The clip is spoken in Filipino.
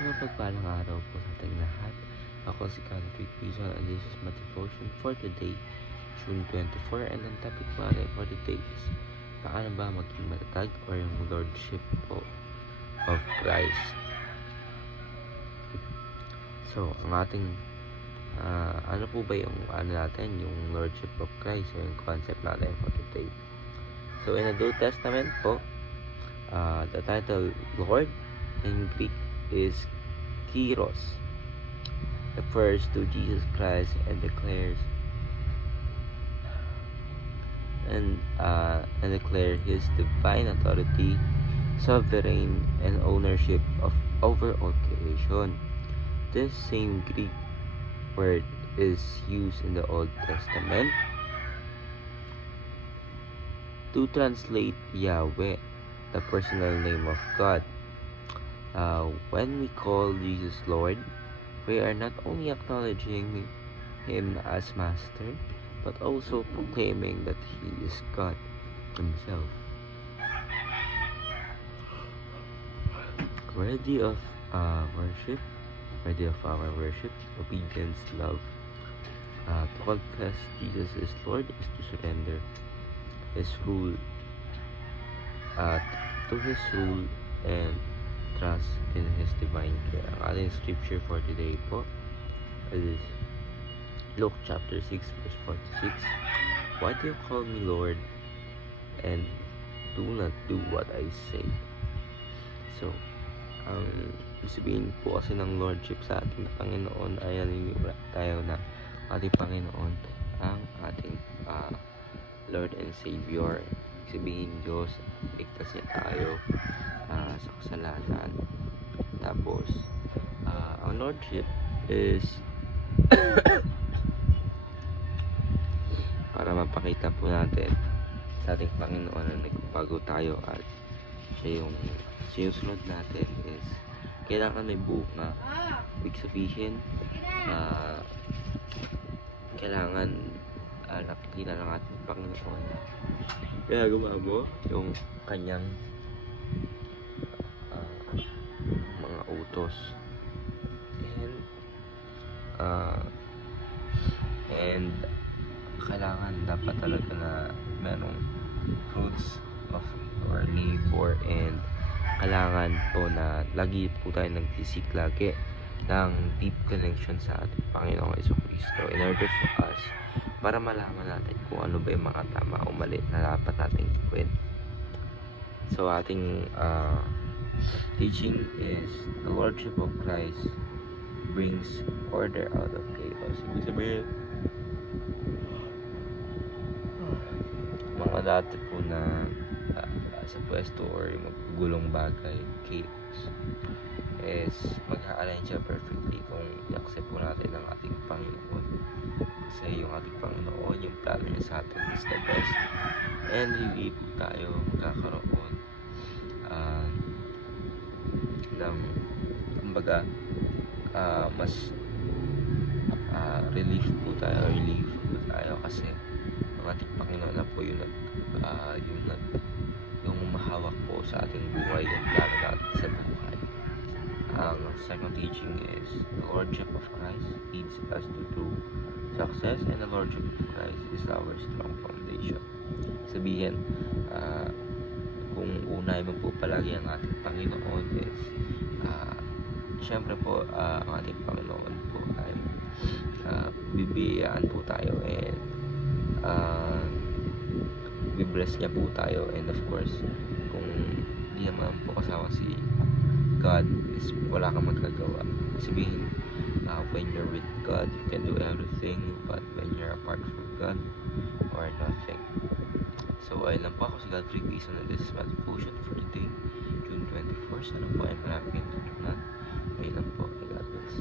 Isang mapagpalang araw po sa ating lahat. Ako si Calvin Quezon and this is my devotion for today, June 24, and ang topic po natin for today is paano ba maging matatag or yung Lordship po of Christ. So, ang ating ano po ba yung yung Lordship of Christ o yung concept natin for today. So, in the New Testament po, the title Lord in Greek is Kyros, refers to Jesus Christ and declares his divine authority, sovereign, and ownership over all creation. This same Greek word is used in the Old Testament to translate Yahweh, the personal name of God. When we call Jesus Lord, we are not only acknowledging Him as Master, but also proclaiming that He is God Himself. Worthy of worship, worthy of our worship, obedience, love. To confess Jesus is Lord is to surrender His rule to His rule and trust in His divine care. Ang ating scripture for today po is Luke chapter 6 verse 46. Why do you call me Lord and do not do what I say? So, ang sabihin po kasi ng Lordship sa ating Panginoon ay naniniwala tayo na ating Panginoon ang ating Lord and Savior. Sabihin Diyos, ligtas niya tayo sa kasalanan. Tapos, ang Lordship is para mapakita po natin sa ating Panginoon na nagbago tayo at siya yung sinusunod natin is kailangan may bunga. Ibig sabihin, kailangan nakikita ng ating Panginoon na ginagawa mo yung kanyang mga utos, and kailangan dapat talaga na merong fruits of our labor, and kailangan po na lagi po tayo nagsisik lagi ng deep connection sa ating Panginoong Jesucristo in order for us para malaman natin kung ano ba yung mga tama o mali na dapat natin gawin. So ating teaching is the Lordship of Christ brings order out of chaos. Ibig sabihin, mga dati po na sa pwesto or magugulong bagay, chaos, is mag-a-align siya perfectly kung i-accept po natin ang ating Panginoon. Kasi yung ating Panginoon, yung plano niya sa atin is the best, and hindi po tayo magkakaroon ng kumbaga mas relief po tayo kasi ang ating Panginoon na po yung mahawak po sa ating buhay, yung plano natin sa buhay. Ang second teaching is the Lordship of Christ leads us to true success, and the Lordship of Christ is our strong foundation. Sabihin, kung unay mo po palagi ang ating Panginoon is syempre po ang ating Panginoon po ay bibiyayaan po tayo, and bibless niya po tayo, and of course kung hindi naman po kasama si God is wala kang magagawa. Sabihin, when you're with God you can do everything, but when you're apart from God you are nothing. So ayun lang po, ako si Godfrey Quezon and this is my devotion for today, June 24. Sana po ay marami kayong tutunan. Ayun lang po, God bless.